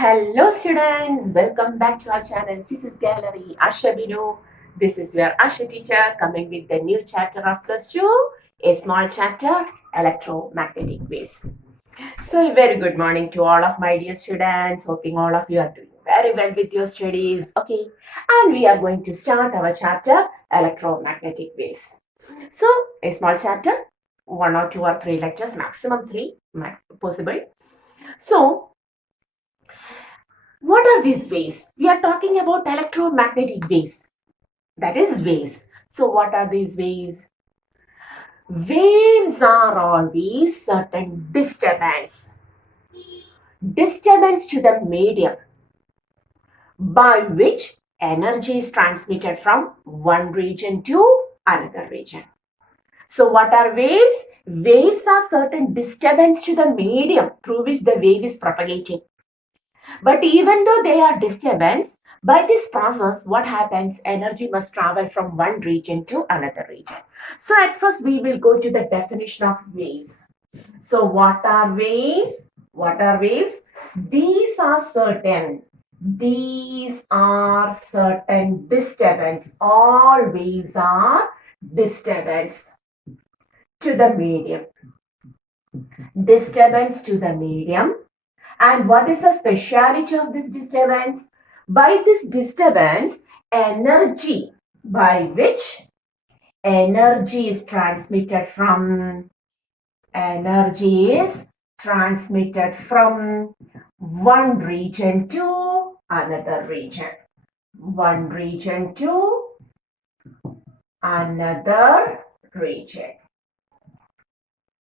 Hello students, welcome back to our channel Physics Gallery. Asha Binu. This is your Asha teacher coming with the new chapter of plus 2, a small chapter, electromagnetic waves. So a very good morning to all of my dear students. Hoping all of you are doing very well with your studies. Okay, and we are going to start our chapter, electromagnetic waves. So a small chapter, 1 or 2 or 3 lectures, maximum 3 possible. So what are these waves? We are talking about electromagnetic waves. That is waves. So what are these waves? Waves are always certain disturbance to the medium by which energy is transmitted from one region to another region. So what are waves? Waves are certain disturbance to the medium through which the wave is propagating. But even though they are disturbance, by this process, what happens? Energy must travel from one region to another region. So at first, we will go to the definition of waves. So what are waves? What are waves? These are certain disturbance. All waves are disturbance to the medium. Disturbance to the medium. And what is the speciality of this disturbance? By this disturbance, energy by which energy is transmitted from one region to another region. One region to another region.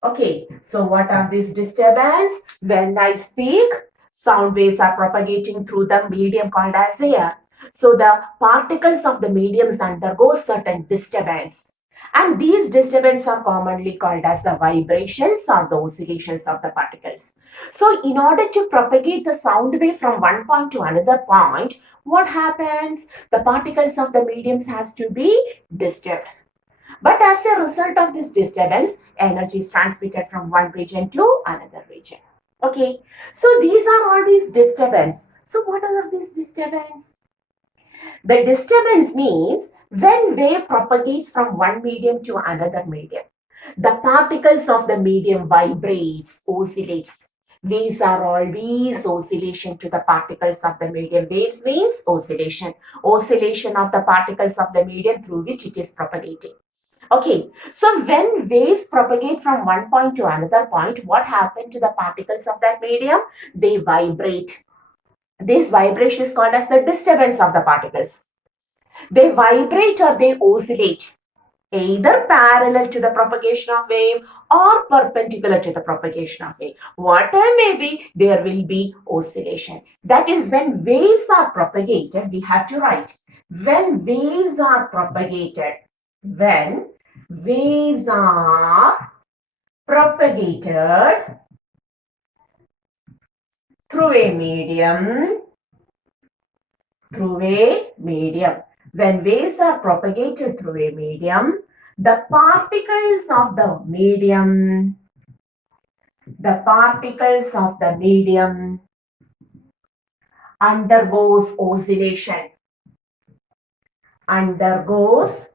Okay, so what are these disturbance? When I speak, sound waves are propagating through the medium called as air. So the particles of the mediums undergo certain disturbance. And these disturbances are commonly called as the vibrations or the oscillations of the particles. So in order to propagate the sound wave from one point to another point, what happens? The particles of the mediums has to be disturbed. But as a result of this disturbance, energy is transmitted from one region to another region. Okay, so these are always disturbance. So what are these disturbance? The disturbance means when wave propagates from one medium to another medium, the particles of the medium vibrates, oscillates. Waves are always oscillation to the particles of the medium. Waves means oscillation. Oscillation of the particles of the medium through which it is propagating. Okay, so when waves propagate from one point to another point, what happened to the particles of that medium? They vibrate. This vibration is called as the disturbance of the particles. They vibrate or they oscillate, either parallel to the propagation of wave or perpendicular to the propagation of wave. Whatever may be, there will be oscillation. That is when waves are propagated, we have to write. When waves are propagated, when waves are propagated through a medium, when waves are propagated through a medium, the particles of the medium undergoes oscillation, undergoes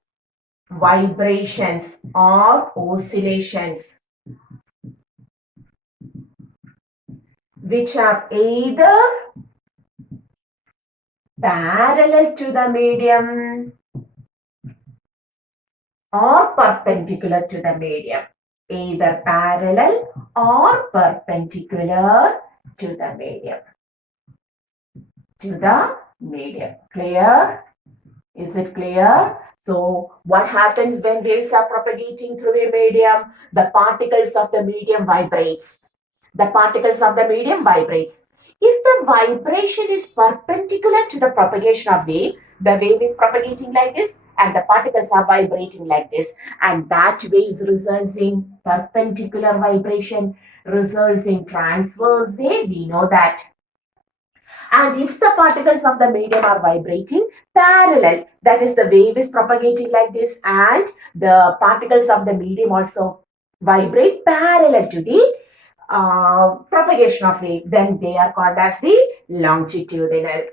vibrations or oscillations, which are either parallel to the medium or perpendicular to the medium. Either parallel or perpendicular to the medium. Clear? Is it clear? So what happens when waves are propagating through a medium? The particles of the medium vibrates. If the vibration is perpendicular to the propagation of wave, the wave is propagating like this and the particles are vibrating like this, and that wave results in perpendicular vibration, results in transverse wave, we know that. And if the particles of the medium are vibrating parallel, that is the wave is propagating like this and the particles of the medium also vibrate parallel to the propagation of wave, then they are called as the Longitudinal.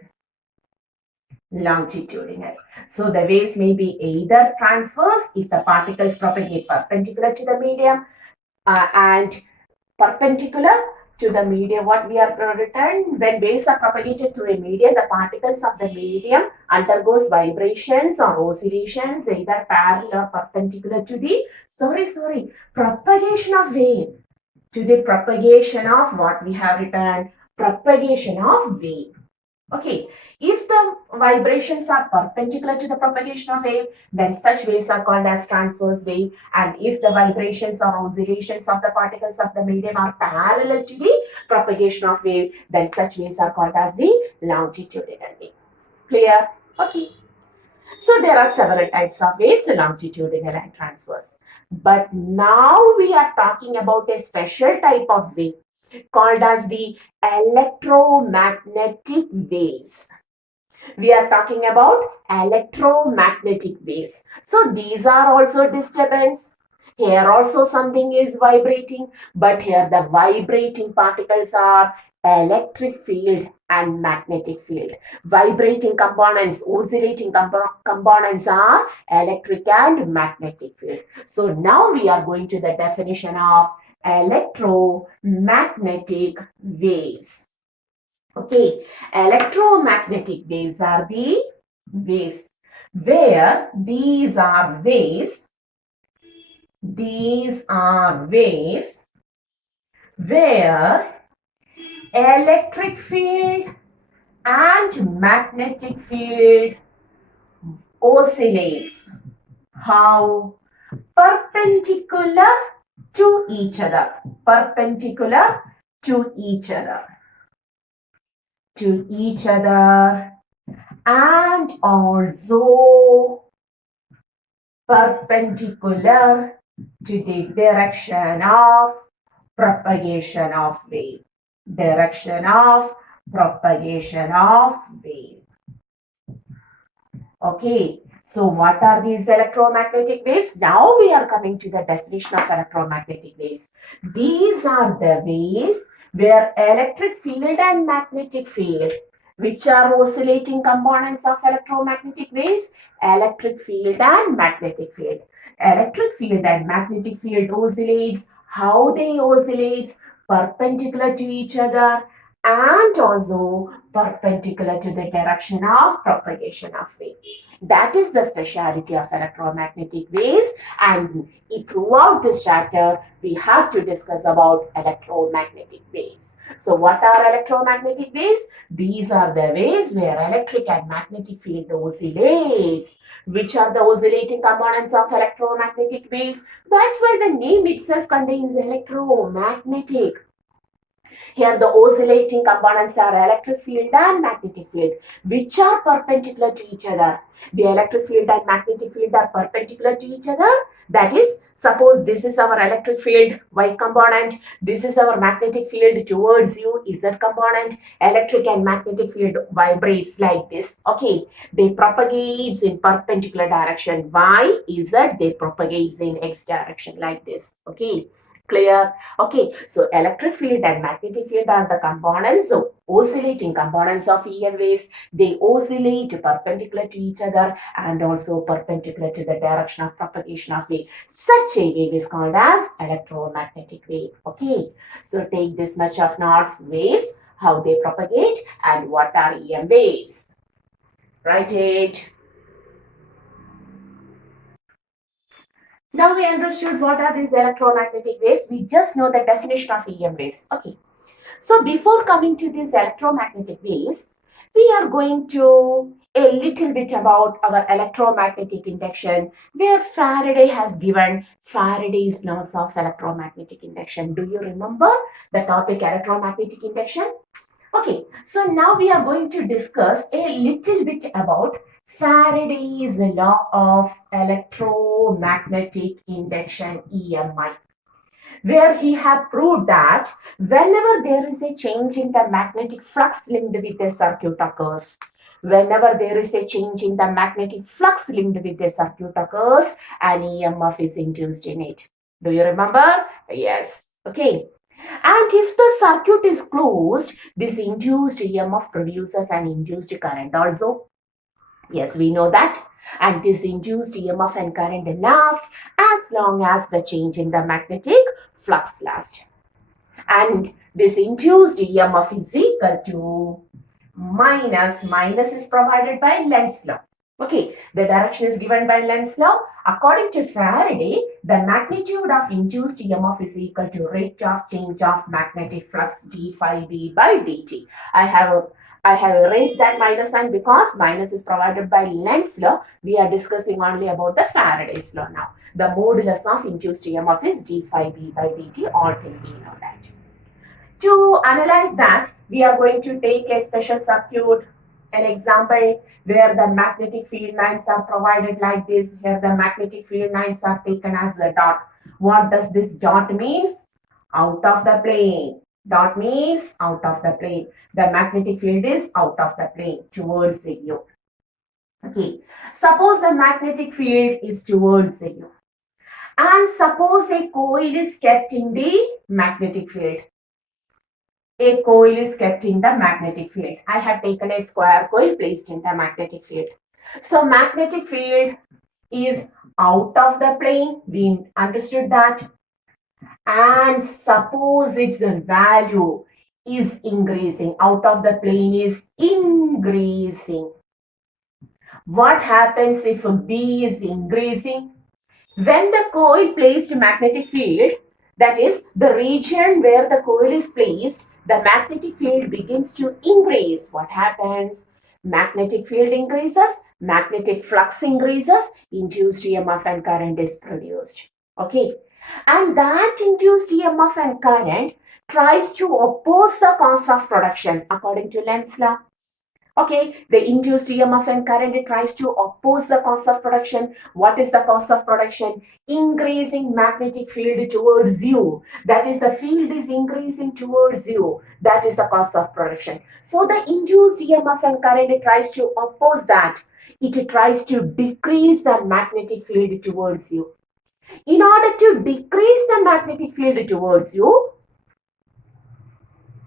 Longitudinal. So the waves may be either transverse if the particles propagate perpendicular to the medium and perpendicular to the medium. What we are written, when waves are propagated through a medium, the particles of the medium undergoes vibrations or oscillations either parallel or perpendicular to the propagation of wave, to the propagation of what we have written, propagation of wave. Okay, if the vibrations are perpendicular to the propagation of wave, then such waves are called as transverse wave. And if the vibrations or oscillations of the particles of the medium are parallel to the propagation of wave, then such waves are called as the longitudinal wave. Clear? Okay. So there are several types of waves, longitudinal and transverse. But now we are talking about a special type of wave called as the electromagnetic waves. We are talking about electromagnetic waves. So these are also disturbance. Here also something is vibrating, but here the vibrating particles are electric field and magnetic field. Vibrating components, oscillating components are electric and magnetic field. So now we are going to the definition of electromagnetic waves. Okay, electromagnetic waves are the waves where these are waves where electric field and magnetic field oscillates. How? Perpendicular to each other. Perpendicular to each other. And also perpendicular to the direction of propagation of wave. Direction of propagation of wave. Okay, so what are these electromagnetic waves? Now we are coming to the definition of electromagnetic waves. These are the waves where electric field and magnetic field, which are oscillating components of electromagnetic waves, electric field and magnetic field. Electric field and magnetic field oscillates. How they oscillate? Perpendicular to each other and also perpendicular to the direction of propagation of wave. That is the speciality of electromagnetic waves, and throughout this chapter we have to discuss about electromagnetic waves. So what are electromagnetic waves? These are the waves where electric and magnetic field oscillates. Which are the oscillating components of electromagnetic waves? That's why the name itself contains electromagnetic. Here the oscillating components are electric field and magnetic field, which are perpendicular to each other. The electric field and magnetic field are perpendicular to each other. That is, suppose this is our electric field, Y component. This is our magnetic field towards you, Z component. Electric and magnetic field vibrates like this. Okay, they propagate in perpendicular direction. Y, Z, they propagate in X direction like this. Okay. Clear? Okay, so electric field and magnetic field are the components, so oscillating components of EM waves. They oscillate perpendicular to each other and also perpendicular to the direction of propagation of wave. Such a wave is called as electromagnetic wave. Okay, so take this much of notes: waves, how they propagate, and what are EM waves. Write it. Now we understood what are these electromagnetic waves. We just know the definition of EM waves. Okay. So before coming to these electromagnetic waves, we are going to a little bit about our electromagnetic induction, where Faraday has given Faraday's laws of electromagnetic induction. Do you remember the topic electromagnetic induction? Okay, so now we are going to discuss a little bit about Faraday's law of electromagnetic induction, EMI, where he had proved that whenever there is a change in the magnetic flux linked with a circuit occurs, whenever there is a change in the magnetic flux linked with a circuit occurs, an EMF is induced in it. Do you remember? Yes. Okay. And if the circuit is closed, this induced EMF produces an induced current also. Yes, we know that. And this induced EMF and current lasts as long as the change in the magnetic flux lasts. And this induced EMF is equal to minus is provided by Lenz's law. Okay, the direction is given by Lenz's law. According to Faraday, the magnitude of induced EMF is equal to rate of change of magnetic flux d phi b by dt. I have erased that minus sign because minus is provided by Lenz's law. We are discussing only about the Faraday's law now. The modulus of induced EMF is d phi b by dt. All things we know that. To analyze that, we are going to take a special circuit, an example where the magnetic field lines are provided like this. Here the magnetic field lines are taken as a dot. What does this dot means? Out of the plane. Dot means out of the plane. The magnetic field is out of the plane towards you. Okay. Suppose the magnetic field is towards you. And suppose a coil is kept in the magnetic field. A coil is kept in the magnetic field. I have taken a square coil placed in the magnetic field. So magnetic field is out of the plane. We understood that. And suppose its value is increasing. Out of the plane is increasing. What happens if B is increasing? When the coil placed magnetic field, that is the region where the coil is placed, the magnetic field begins to increase. What happens? Magnetic field increases, magnetic flux increases, induced EMF and current is produced. Okay. And that induced EMF and current tries to oppose the cause of production according to Lenz's law. Okay, the induced EMF and current, it tries to oppose the cause of production. What is the cause of production? Increasing magnetic field towards you. That is, the field is increasing towards you. That is the cause of production. So the induced EMF and current, it tries to oppose that. It tries to decrease the magnetic field towards you. In order to decrease the magnetic field towards you,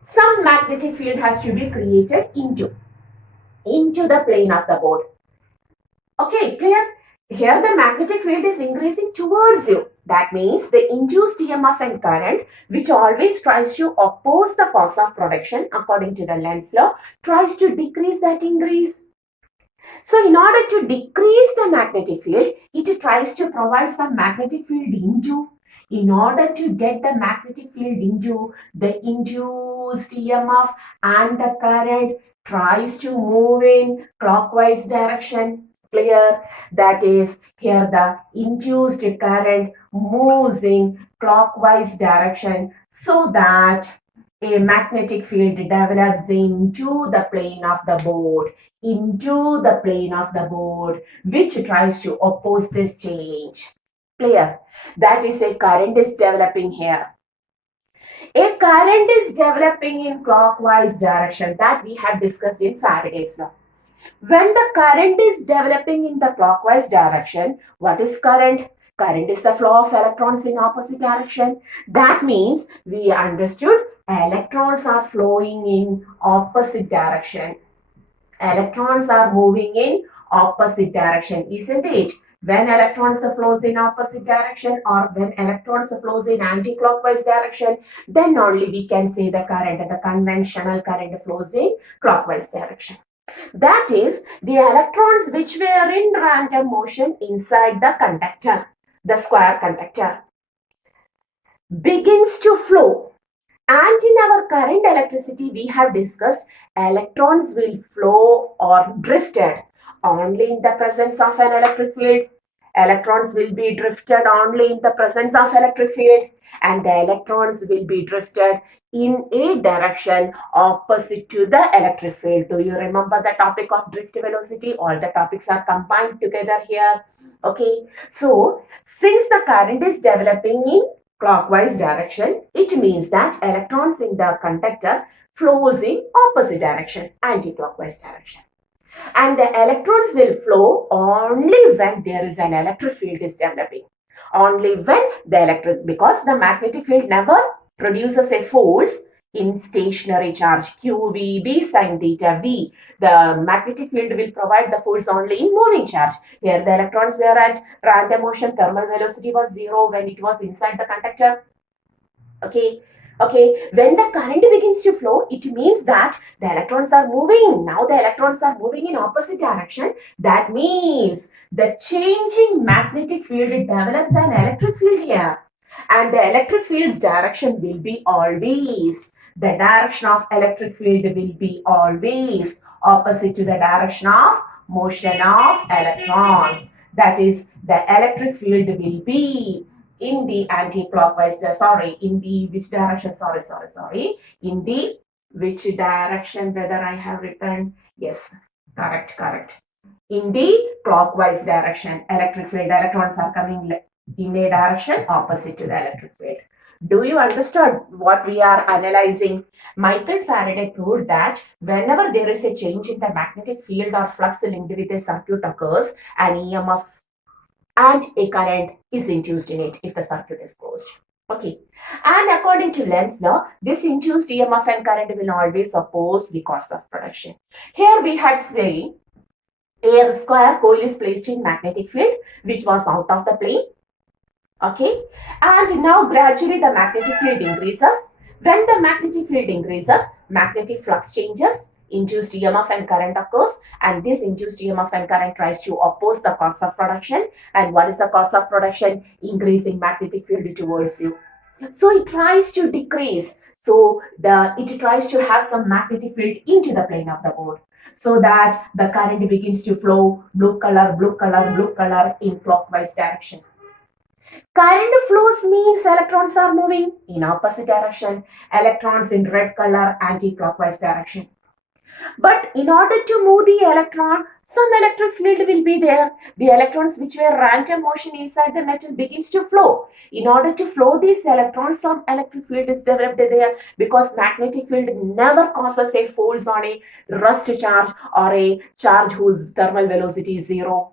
some magnetic field has to be created into the plane of the board. Okay, clear? Here the magnetic field is increasing towards you. That means the induced EMF and current, which always tries to oppose the cause of production according to the Lenz's law, tries to decrease that increase. So in order to decrease the magnetic field, it tries to provide some magnetic field into. In order to get the magnetic field into, the induced EMF and the current tries to move in clockwise direction. Clear? That is, here the induced current moves in clockwise direction so that a magnetic field develops into the plane of the board, which tries to oppose this change. Clear? That is, a current is developing here. A current is developing in clockwise direction, that we have discussed in Faraday's law. When the current is developing in the clockwise direction, what is current? Current is the flow of electrons in opposite direction. That means we understood electrons are flowing in opposite direction. Electrons are moving in opposite direction, isn't it? When electrons flows in opposite direction or when electrons flows in anti-clockwise direction, then only we can say the current, the conventional current flows in clockwise direction. That is, the electrons which were in random motion inside the conductor, the square conductor, begins to flow. And in our current electricity, we have discussed electrons will flow or drifted only in the presence of an electric field. Electrons will be drifted only in the presence of electric field, and the electrons will be drifted in a direction opposite to the electric field. Do you remember the topic of drift velocity? All the topics are combined together here. Okay, so since the current is developing in clockwise direction, it means that electrons in the conductor flows in opposite direction, anti-clockwise direction. And the electrons will flow only when there is an electric field is developing. Only when the because the magnetic field never produces a force in stationary charge QVB sine theta V. The magnetic field will provide the force only in moving charge. Here the electrons were at random motion, thermal velocity was 0 when it was inside the conductor. Okay. When the current begins to flow, it means that the electrons are moving. Now the electrons are moving in opposite direction. That means the changing magnetic field develops an electric field here. And the electric field's direction will be always, the direction of electric field will be always opposite to the direction of motion of electrons. That is, the electric field will be in the anti-clockwise, in the which direction, in the which direction, whether I have written, yes, correct. In the clockwise direction, electric field, electrons are coming in a direction opposite to the electric field. Do you understand what we are analyzing? Michael Faraday proved that whenever there is a change in the magnetic field or flux linked with a circuit occurs, an EMF and a current is induced in it if the circuit is closed. Okay. And according to Lenz's law, this induced EMF and current will always oppose the cause of production. Here we had say a square coil is placed in magnetic field which was out of the plane. Okay. And now gradually the magnetic field increases. When the magnetic field increases, magnetic flux changes, induced EMF and current occurs, and this induced EMF and current tries to oppose the cause of production. And what is the cause of production? Increasing magnetic field towards you. So it tries to decrease. So it tries to have some magnetic field into the plane of the board, so that the current begins to flow blue color in clockwise direction. Current flows means electrons are moving in opposite direction, electrons in red color anti-clockwise direction. But in order to move the electron, some electric field will be there. The electrons which were random motion inside the metal begins to flow. In order to flow these electrons, some electric field is developed there, because magnetic field never causes a force on a rust charge or a charge whose thermal velocity is 0.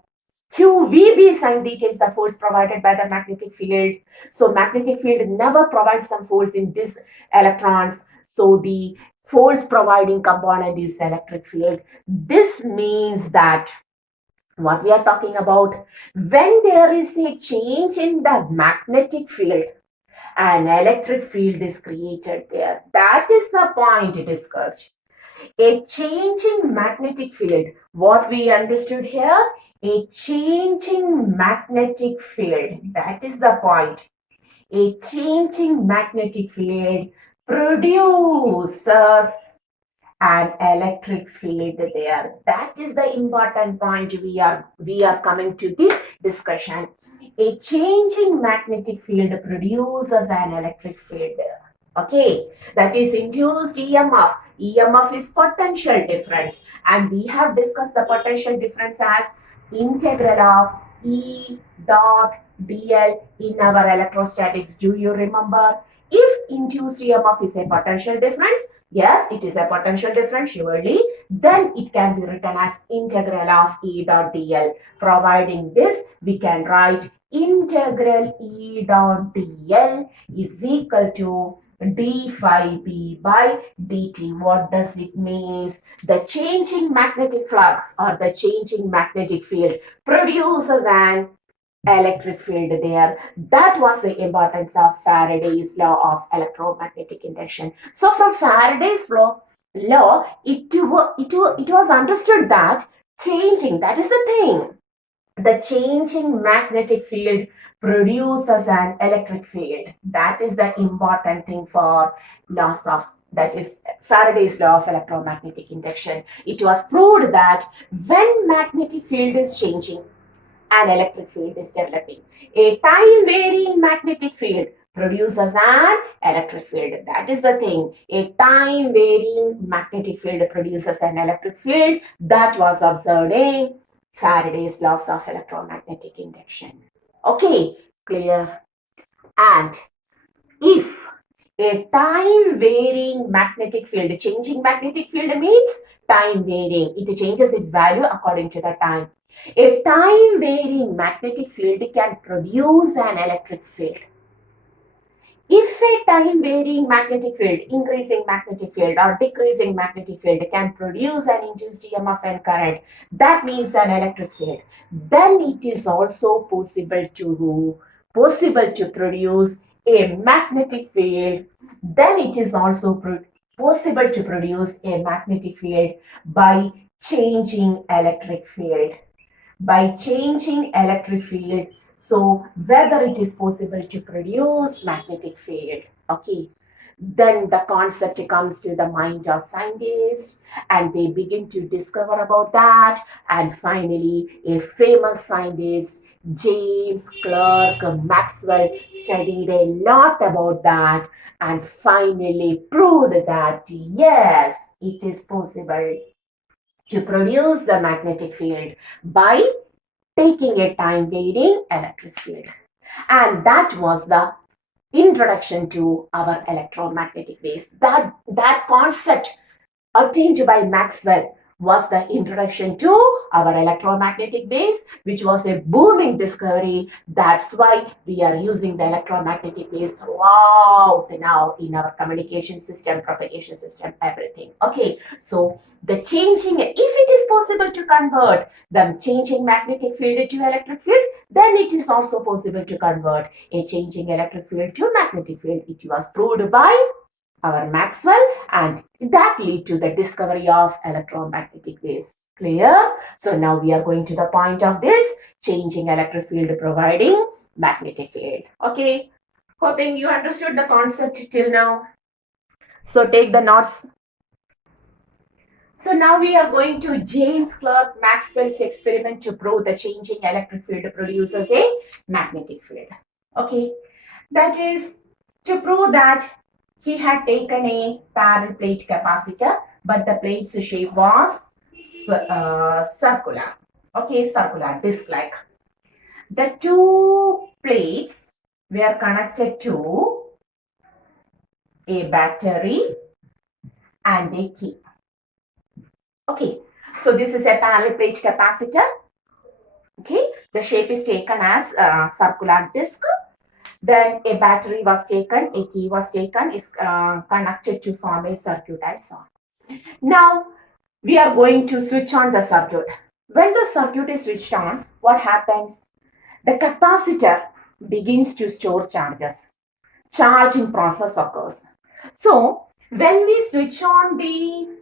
QVB sine theta is the force provided by the magnetic field. So magnetic field never provides some force in these electrons. So the force providing component is electric field. This means that what we are talking about, when there is a change in the magnetic field, an electric field is created there. That is the point discussed. A changing magnetic field. What we understood here? A changing magnetic field. That is the point. A changing magnetic field produces an electric field there. That is the important point we are coming to the discussion. A changing magnetic field produces an electric field. Okay, that is induced EMF. EMF is potential difference, and we have discussed the potential difference as integral of E dot dl in our electrostatics. Do you remember? If induced EMF is a potential difference, yes, it is a potential difference surely, then it can be written as integral of E dot dl. Providing this, we can write integral E dot dl is equal to d phi b by dt. What does it mean? The changing magnetic flux or the changing magnetic field produces an electric field there. That was the importance of Faraday's law of electromagnetic induction. So from Faraday's law, it was understood that changing, that is the thing, the changing magnetic field produces an electric field. That is the important thing for laws of, that is Faraday's law of electromagnetic induction. It was proved that when magnetic field is changing, an electric field is developing. A time varying magnetic field produces an electric field. That is the thing. A time varying magnetic field produces an electric field. That was observed in Faraday's laws of electromagnetic induction. Okay, clear? And if a time varying magnetic field, changing magnetic field means time varying. It changes its value according to the time. A time varying magnetic field can produce an electric field. If a time varying magnetic field, increasing magnetic field or decreasing magnetic field can produce an induced EMF and current, that means an electric field, then it is also possible to produce a magnetic field. Then it is also possible to produce a magnetic field by changing electric field. By changing electric field, so whether it is possible to produce magnetic field, okay, then the concept comes to the mind of scientists and they begin to discover about that, and finally a famous scientist, James Clerk Maxwell, studied a lot about that and finally proved that yes, it is possible to produce the magnetic field by taking a time varying electric field. And that was the introduction to our electromagnetic waves. That concept obtained by Maxwell was the introduction to our electromagnetic waves, which was a booming discovery. That's why we are using the electromagnetic waves throughout now in our communication system, propagation system, everything. Okay, so the changing, if it is possible to convert the changing magnetic field to electric field, then it is also possible to convert a changing electric field to magnetic field. It was proved by our Maxwell, and that lead to the discovery of electromagnetic waves. Clear? So now we are going to the point of this changing electric field providing magnetic field. Okay, hoping you understood the concept till now. So take the notes. So now we are going to James Clerk Maxwell's experiment to prove the changing electric field produces a magnetic field. Okay, that is to prove that he had taken a parallel plate capacitor, but the plate's shape was circular. Okay, circular, disc-like. The two plates were connected to a battery and a key. Okay, so this is a parallel plate capacitor. Okay, the shape is taken as a circular disc. Then a battery was taken, a key was taken, is connected to form a circuit and so on. Now, we are going to switch on the circuit. When the circuit is switched on, what happens? The capacitor begins to store charges. Charging process occurs. So, when we switch on the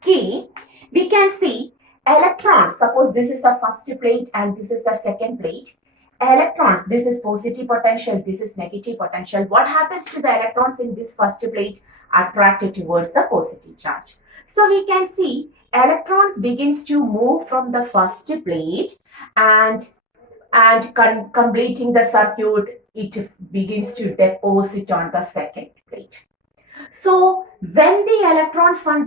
key, we can see electrons. Suppose this is the first plate and this is the second plate. Electrons, this is positive potential, this is negative potential. What happens to the electrons in this first plate? Attracted towards the positive charge. So we can see electrons begins to move from the first plate and completing the circuit, it begins to deposit on the second plate. So when the electrons from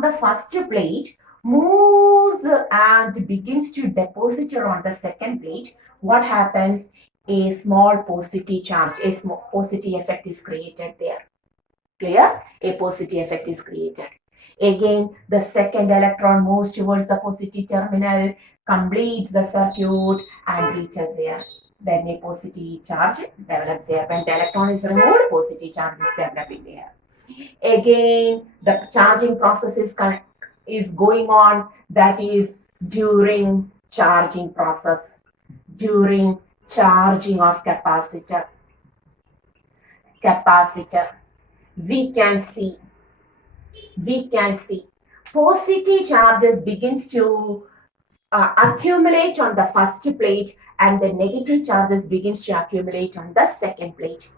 the first plate moves and begins to deposit on the second plate, what happens? A small positive charge, a small positive effect is created there. Clear? A positive effect is created. Again, the second electron moves towards the positive terminal, completes the circuit and reaches there. Then a positive charge develops there. When the electron is removed, positive charge is developing there. Again, the charging process is going on, that is during charging process, during charging of capacitor, we can see positive charges begins to accumulate on the first plate and the negative charges begins to accumulate on the second plate,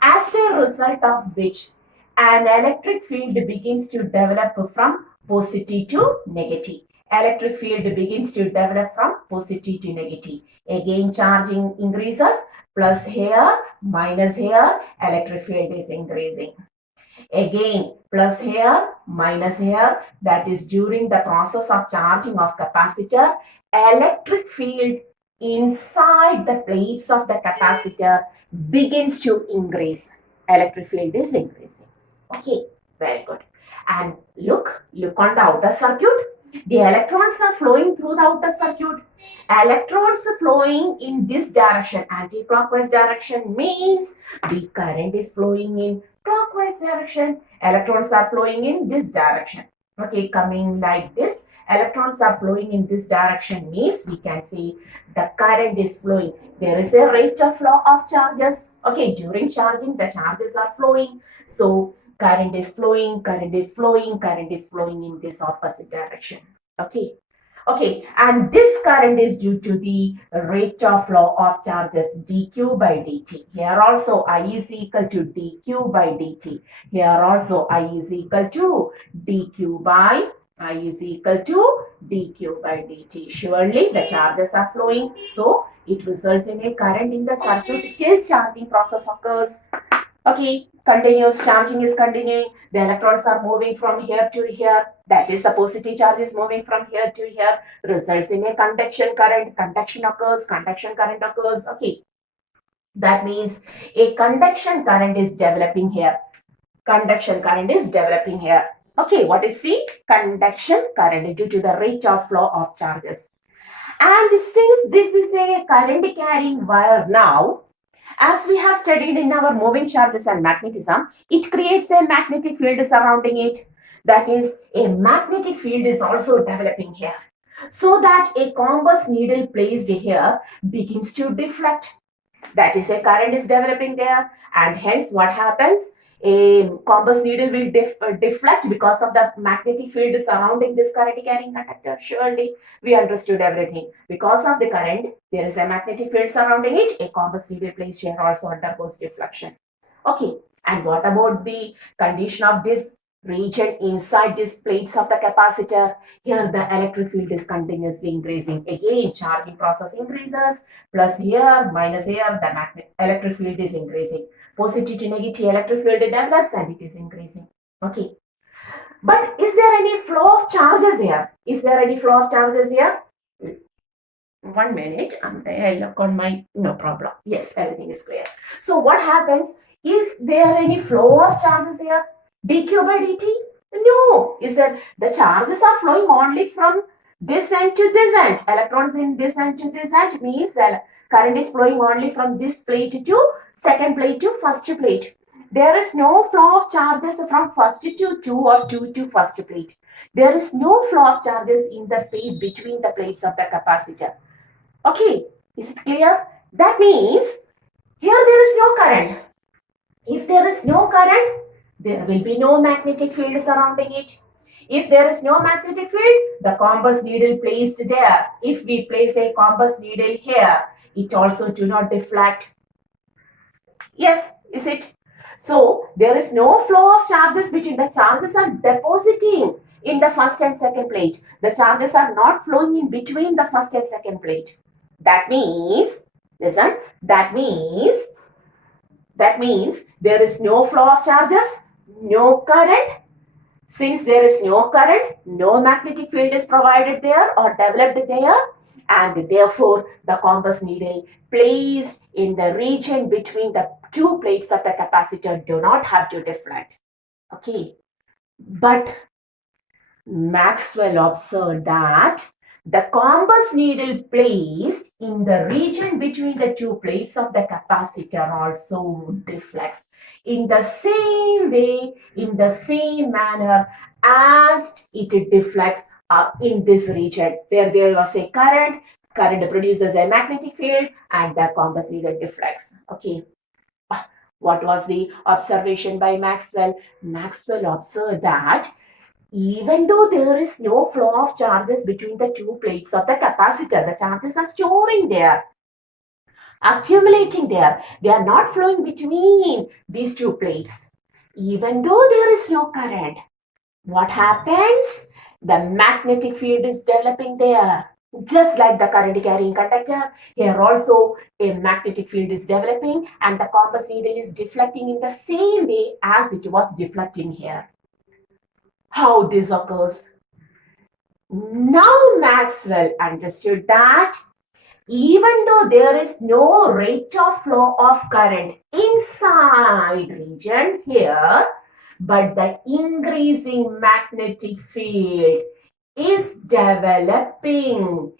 as a result of which an electric field begins to develop from positive to negative. Electric field begins to develop from positive to negative. Again, charging increases, plus here, minus here, electric field is increasing. Again, plus here, minus here, that is during the process of charging of capacitor, electric field inside the plates of the capacitor begins to increase. Electric field is increasing. Okay, very good. And look on the outer circuit. The electrons are flowing through the outer circuit. Electrons flowing in this direction, anti-clockwise direction, means the current is flowing in clockwise direction. Electrons are flowing in this direction. Okay, coming like this. Electrons are flowing in this direction means we can see the current is flowing. There is a rate of flow of charges. Okay, during charging, the charges are flowing. So, current is flowing, current is flowing, current is flowing in this opposite direction. Okay. Okay, and this current is due to the rate of flow of charges dq by dt. Here also I is equal to dq by dt. Here also I is equal to dq by I is equal to dq by dt. Surely the charges are flowing, so it results in a current in the circuit till charging process occurs. Okay, continuous charging is continuing. The electrons are moving from here to here. That is, the positive charge is moving from here to here. Results in a conduction current. Conduction occurs. Conduction current occurs. Okay, that means a conduction current is developing here. Conduction current is developing here. Okay, what is C? Conduction current due to the rate of flow of charges. And since this is a current carrying wire now, as we have studied in our moving charges and magnetism, it creates a magnetic field surrounding it. That is, a magnetic field is also developing here. So that a compass needle placed here begins to deflect. That is, a current is developing there, and hence what happens? A compass needle will deflect because of the magnetic field surrounding this current carrying conductor. Surely we understood everything. Because of the current, there is a magnetic field surrounding it. A compass needle placed here also undergoes deflection. Okay, and what about the condition of this region inside these plates of the capacitor? Here the electric field is continuously increasing. Again, charging process increases, plus here minus here, the electric field is increasing. Positive to negative electric field develops and it is increasing. Okay. But is there any flow of charges here? Is there any flow of charges here? 1 minute. I look on my, no problem. Yes, everything is clear. So what happens? Is there any flow of charges here? dq by dt? No. Is there, the charges are flowing only from this end to this end. Electrons in this end to this end means that current is flowing only from this plate to second plate to first plate. There is no flow of charges from first to 2 or 2 to first plate. There is no flow of charges in the space between the plates of the capacitor. Okay, is it clear? That means here there is no current. If there is no current, there will be no magnetic field surrounding it. If there is no magnetic field, the compass needle placed there. If we place a compass needle here, it also do not deflect. Yes, is it? So, there is no flow of charges between the charges are depositing in the first and second plate. The charges are not flowing in between the first and second plate. That means, listen, that means there is no flow of charges, no current. Since there is no current, no magnetic field is provided there or developed there, and therefore the compass needle placed in the region between the two plates of the capacitor do not have to deflect. Okay, but Maxwell observed that the compass needle placed in the region between the two plates of the capacitor also deflects in the same way, in the same manner as it deflects in this region where there was a current. Current produces a magnetic field and the compass needle deflects. Okay. What was the observation by Maxwell? Maxwell observed that even though there is no flow of charges between the two plates of the capacitor, the charges are storing there, accumulating there. They are not flowing between these two plates. Even though there is no current, what happens? The magnetic field is developing there. Just like the current carrying conductor, here also a magnetic field is developing and the compass needle is deflecting in the same way as it was deflecting here. How this occurs? Now Maxwell understood that even though there is no rate of flow of current inside region here, but the increasing magnetic field is developing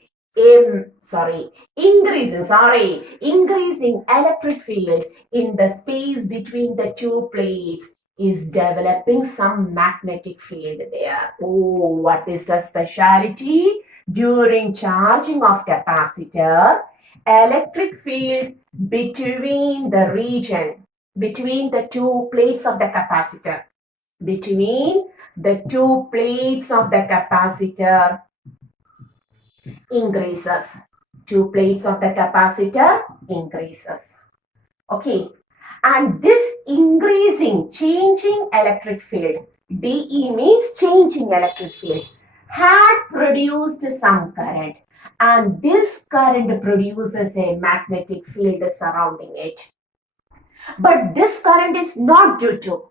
increasing electric field in the space between the two plates is developing some magnetic field there. Oh, what is the speciality? During charging of capacitor, electric field between the region, between the two plates of the capacitor, between the two plates of the capacitor increases. Two plates of the capacitor increases. Okay. And this increasing, changing electric field, DE means changing electric field, had produced some current. And this current produces a magnetic field surrounding it. But this current is not due to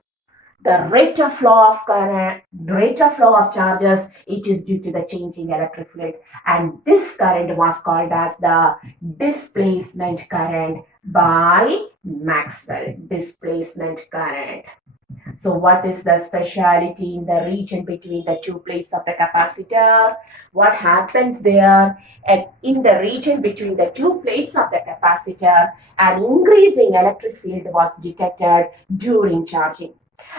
the rate of flow of current, rate of flow of charges, it is due to the changing electric field. And this current was called as the displacement current by Maxwell. Displacement current. So what is the speciality in the region between the two plates of the capacitor? What happens there? And in the region between the two plates of the capacitor, an increasing electric field was detected during charging.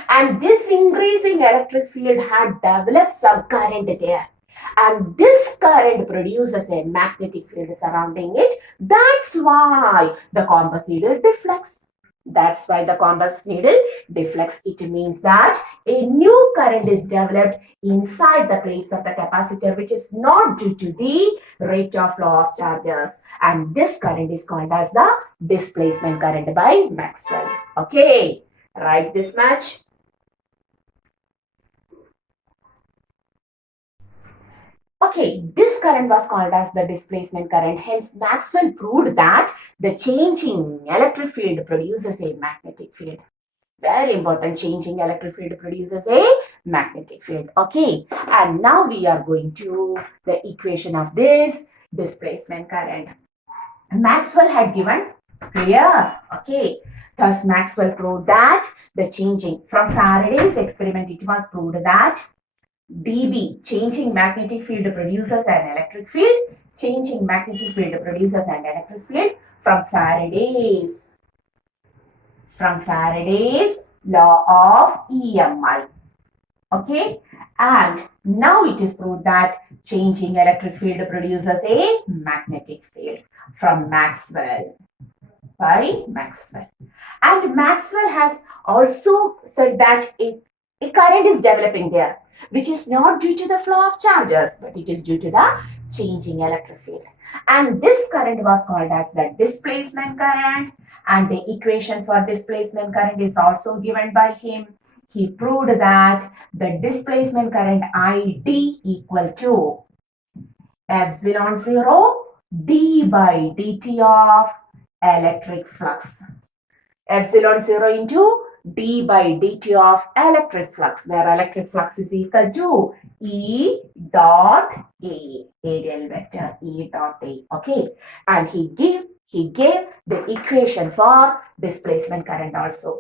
And this increasing electric field had developed some current there. And this current produces a magnetic field surrounding it. That's why the compass needle deflects. That's why the compass needle deflects. It means that a new current is developed inside the plates of the capacitor, which is not due to the rate of flow of charges. And this current is called as the displacement current by Maxwell. Okay, write this much. Okay, this current was called as the displacement current. Hence, Maxwell proved that the changing electric field produces a magnetic field. Very important, changing electric field produces a magnetic field. Okay, and now we are going to the equation of this displacement current. Maxwell had given here. Okay, thus Maxwell proved that the changing from Faraday's experiment, it was proved that dB, changing magnetic field produces an electric field. Changing magnetic field produces an electric field from Faraday's law of EMI. Okay, and now it is proved that changing electric field produces a magnetic field from Maxwell, by Maxwell. And Maxwell has also said that a current is developing there, which is not due to the flow of charges, but it is due to the changing electric field. And this current was called as the displacement current. And the equation for displacement current is also given by him. He proved that the displacement current ID equal to epsilon 0 d by dt of electric flux. Epsilon 0 into d by dt of electric flux, where electric flux is equal to E dot A, radial vector E dot A. Okay, and he gave the equation for displacement current also.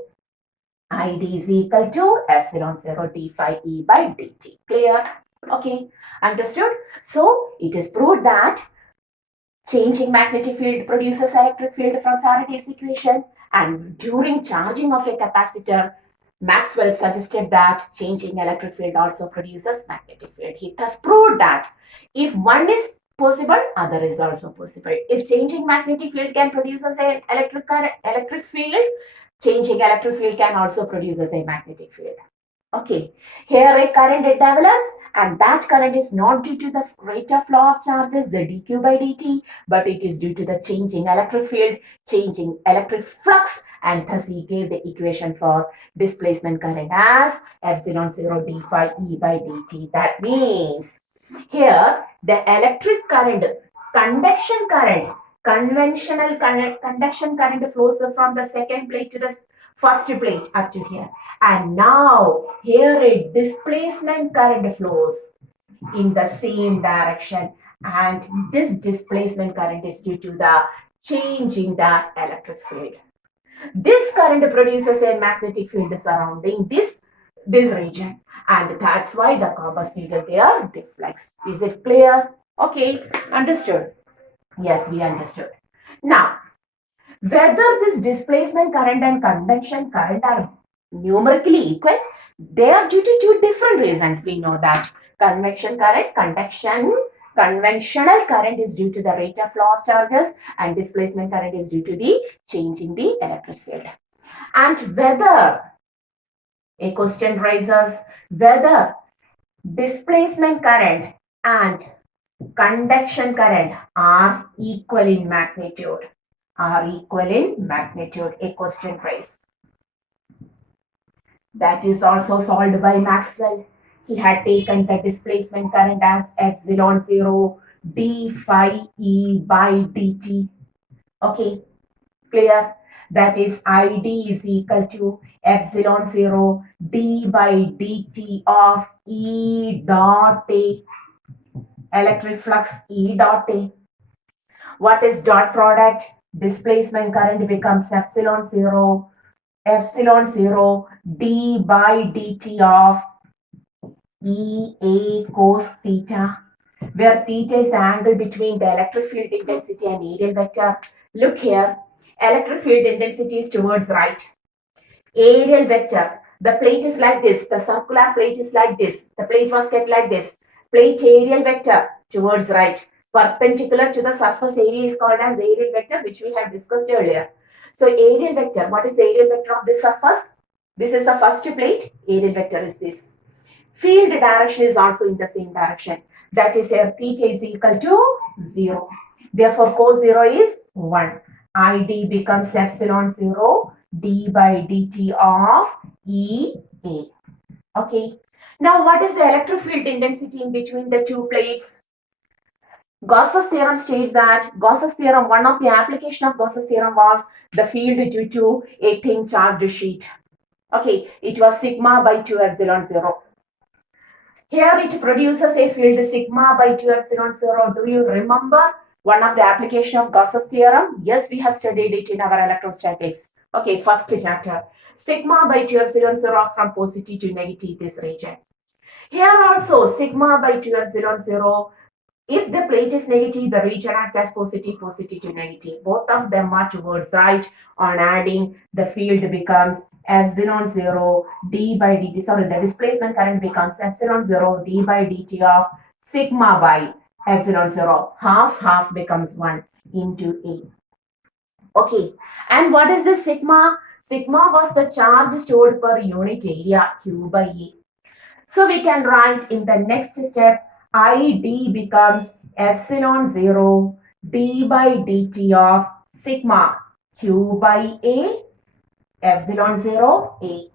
ID is equal to epsilon 0 d phi E by dt. Clear? Okay, understood? So it is proved that changing magnetic field produces electric field from Faraday's equation. And during charging of a capacitor, Maxwell suggested that changing electric field also produces magnetic field. He thus proved that if one is possible, other is also possible. If changing magnetic field can produce an electric field, changing electric field can also produce a magnetic field. Okay, here a current develops, and that current is not due to the rate of flow of charges, the dq by dt, but it is due to the changing electric field, changing electric flux, and thus he gave the equation for displacement current as epsilon 0 d phi E by dt. That means here the electric current, conduction current, conventional conduction current flows from the second plate to the first plate up to here. And now here a displacement current flows in the same direction, and this displacement current is due to the change in the electric field. This current produces a magnetic field surrounding this region, and that's why the corpus needle there deflects. Is it clear? Okay, understood. Yes, we understood. Now, whether this displacement current and conduction current are numerically equal, they are due to two different reasons. We know that convection current, conventional current is due to the rate of flow of charges, and displacement current is due to the change in the electric field. And whether, a question rises, whether displacement current and conduction current are equal in magnitude. A question raised. That is also solved by Maxwell. He had taken the displacement current as epsilon 0 d phi e by dt. Okay, clear? That is id is equal to epsilon 0 d by dt of E dot A. Electric flux E dot A. What is dot product? Displacement current becomes epsilon 0 d by dt of EA cos theta, where theta is the angle between the electric field intensity and areal vector. Look here, electric field intensity is towards right. Areal vector, the plate is like this, the circular plate is like this, the plate was kept like this. Plate areal vector towards right, perpendicular to the surface area is called as areal vector, which we have discussed earlier. So areal vector, what is the areal vector of this surface? This is the first plate, areal vector is this. Field direction is also in the same direction. That is here theta is equal to 0. Therefore cos 0 is 1. ID becomes epsilon 0 d by dt of EA. Okay. Now what is the electric field intensity in between the two plates? Gauss's theorem states that one of the application of Gauss's theorem was the field due to a thin charged sheet. Okay, it was sigma by 2 epsilon 0. Here it produces a field sigma by 2 epsilon 0. Do you remember one of the application of Gauss's theorem? Yes, we have studied it in our electrostatics. Okay, first chapter. Sigma by 2 epsilon 0 from positive to negative this region. Here also sigma by 2 epsilon 0. If the plate is negative, the region acts as positive to negative. Both of them are towards right. On adding, the field becomes epsilon 0 d by dt. Sorry, the displacement current becomes epsilon 0 d by dt of sigma by epsilon 0. Half becomes 1 into A. Okay, and what is the sigma? Sigma was the charge stored per unit area Q by A. So we can write in the next step, ID becomes epsilon 0 d by dt of sigma Q by A, epsilon 0 A.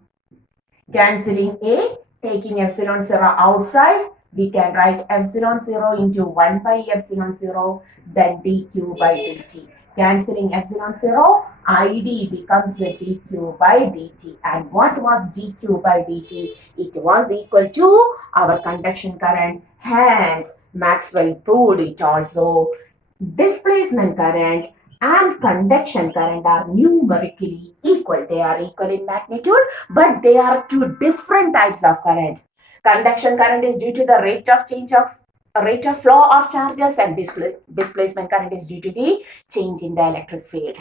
Cancelling A, taking epsilon 0 outside, we can write epsilon 0 into 1 by epsilon 0, then dq by dt. Cancelling epsilon 0, ID becomes dq by dt. And what was dq by dt? It was equal to our conduction current. Hence, Maxwell proved it also. Displacement current and conduction current are numerically equal. They are equal in magnitude, but they are two different types of current. Conduction current is due to the rate of flow of charges, and displacement current is due to the change in the electric field.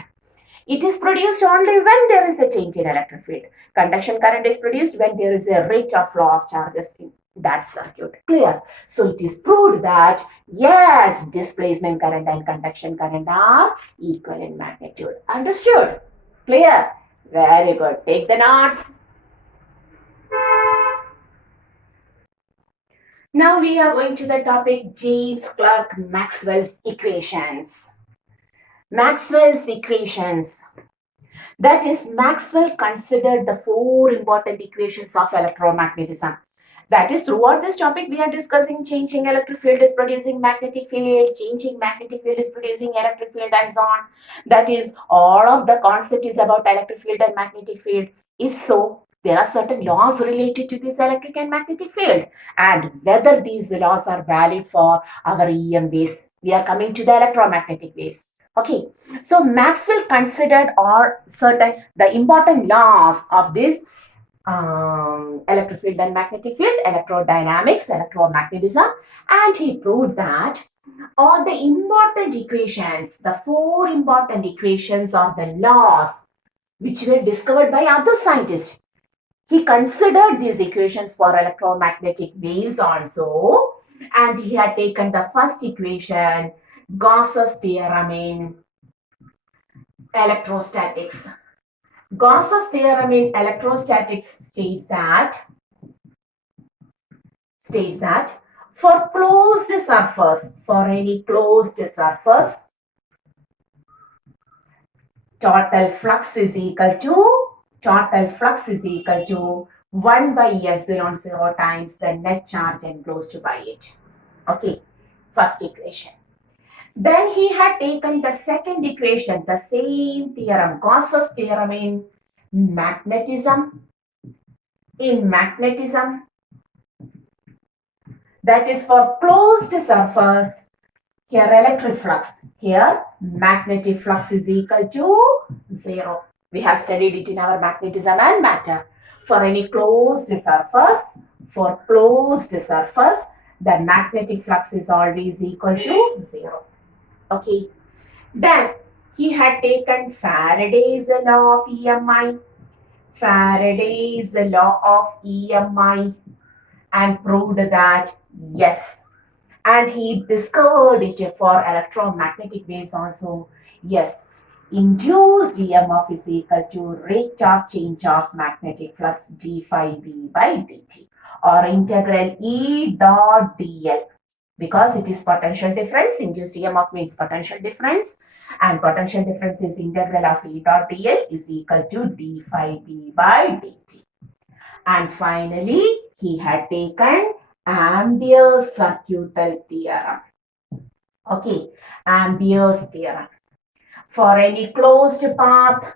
It is produced only when there is a change in electric field. Conduction current is produced when there is a rate of flow of charges in that circuit. Clear? So it is proved that yes, displacement current and conduction current are equal in magnitude. Understood? Clear? Very good. Take the notes. Now we are going to the topic James Clerk Maxwell's equations. Maxwell's equations. That is, Maxwell considered the four important equations of electromagnetism. That is, throughout this topic, we are discussing changing electric field is producing magnetic field, changing magnetic field is producing electric field, and so on. That is, all of the concept is about electric field and magnetic field. If so, there are certain laws related to this electric and magnetic field, and whether these laws are valid for our EM waves. We are coming to the electromagnetic waves. Okay, so Maxwell considered the important laws of this electric field and magnetic field, electrodynamics, electromagnetism, and he proved that all the important equations, the four important equations are the laws which were discovered by other scientists. He considered these equations for electromagnetic waves also, and he had taken the first equation, Gauss's theorem in electrostatics. Gauss's theorem in electrostatics states that for closed surface, for any closed surface, total flux is equal to 1 by epsilon 0 times the net charge enclosed by it. Okay, first equation. Then he had taken the second equation, the same theorem, Gauss's theorem in magnetism. That is for closed surface. Here electric flux, here magnetic flux is equal to 0. We have studied it in our magnetism and matter. For any closed surface, the magnetic flux is always equal to 0. Okay. Then he had taken Faraday's law of EMI. And proved that yes. And he discovered it for electromagnetic waves also. Yes, induced EMF is equal to rate of change of magnetic flux d phi b by dt, or integral E dot dl. Because it is potential difference, induced EMF means potential difference, and potential difference is integral of E dot dl is equal to d phi b by dt. And finally, he had taken Ampere's circuital theorem. Okay, Ampere's theorem. For any closed path,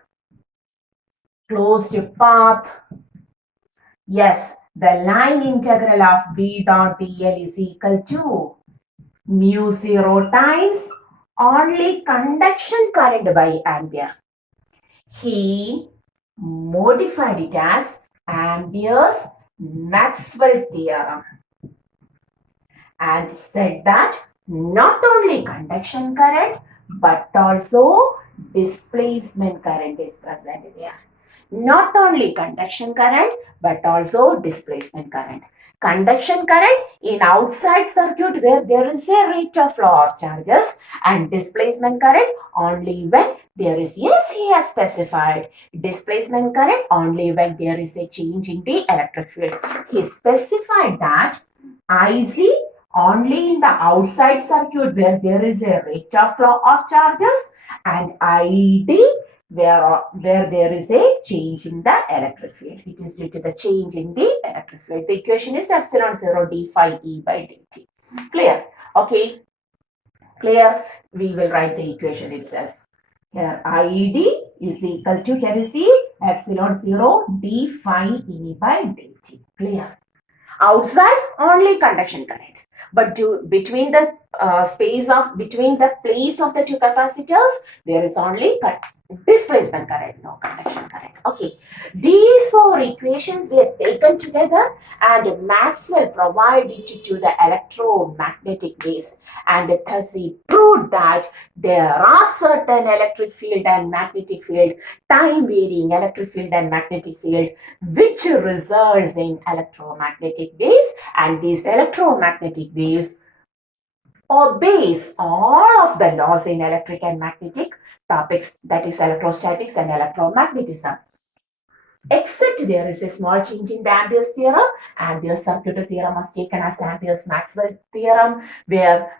yes, the line integral of B dot dl is equal to mu 0 times only conduction current by Ampere. He modified it as Ampere's Maxwell theorem and said that not only conduction current but also displacement current is present there. Not only conduction current but also displacement current. Conduction current in outside circuit where there is a rate of flow of charges, and displacement current only when there is, yes, he has specified displacement current only when there is a change in the electric field. He specified that IC only in the outside circuit where there is a rate of flow of charges, and ID where there is a change in the electric field. It is due to the change in the electric field. The equation is epsilon 0 d phi E by dt. Clear? Okay. Clear? We will write the equation itself. Here ID is equal to, can you see, epsilon 0 d phi E by dt. Clear? Outside only conduction current. But between the between the plates of the two capacitors, there is only displacement current, no conduction current. Okay, these four equations were taken together and Maxwell provided to the electromagnetic waves, and thus he proved that there are certain electric field and magnetic field, time varying electric field and magnetic field, which results in electromagnetic waves, and these electromagnetic waves obeys all of the laws in electric and magnetic topics, that is electrostatics and electromagnetism. Except there is a small change in the Ampere's theorem. Ampere's circuital theorem was taken as Ampere's Maxwell theorem, where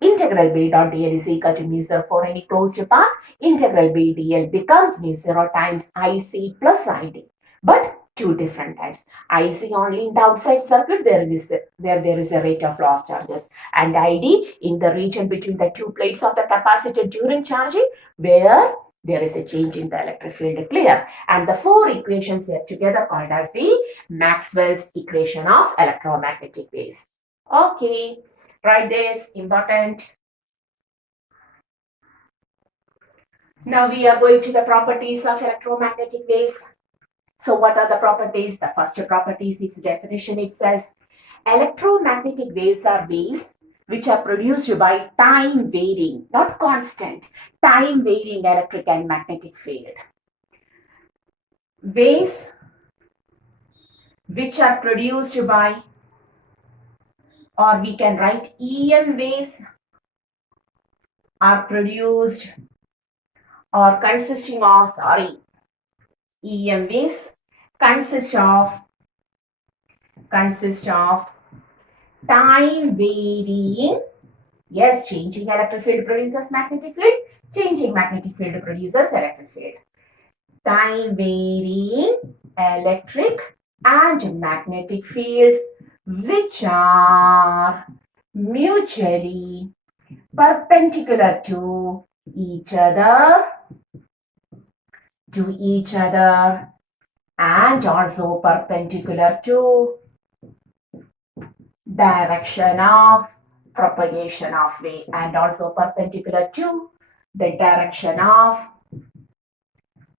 integral B dot dl is equal to mu 0 for any closed path. Integral B dl becomes mu 0 times IC plus ID. But two different types. IC only in the outside circuit where there is a rate of flow of charges, and ID in the region between the two plates of the capacitor during charging where there is a change in the electric field. Clear? And the four equations were together called as the Maxwell's equation of electromagnetic waves. Okay, write this, important. Now we are going to the properties of electromagnetic waves. So what are the properties? The first property is its definition itself. Electromagnetic waves are waves which are produced by time varying, not constant, time varying electric and magnetic field. Waves which are produced by, or we can write EM waves, are produced or consisting of, EM waves consist of time varying, yes, changing electric field produces magnetic field, changing magnetic field produces electric field. Time varying electric and magnetic fields which are mutually perpendicular to each other and also perpendicular to direction of propagation of wave and also perpendicular to the direction of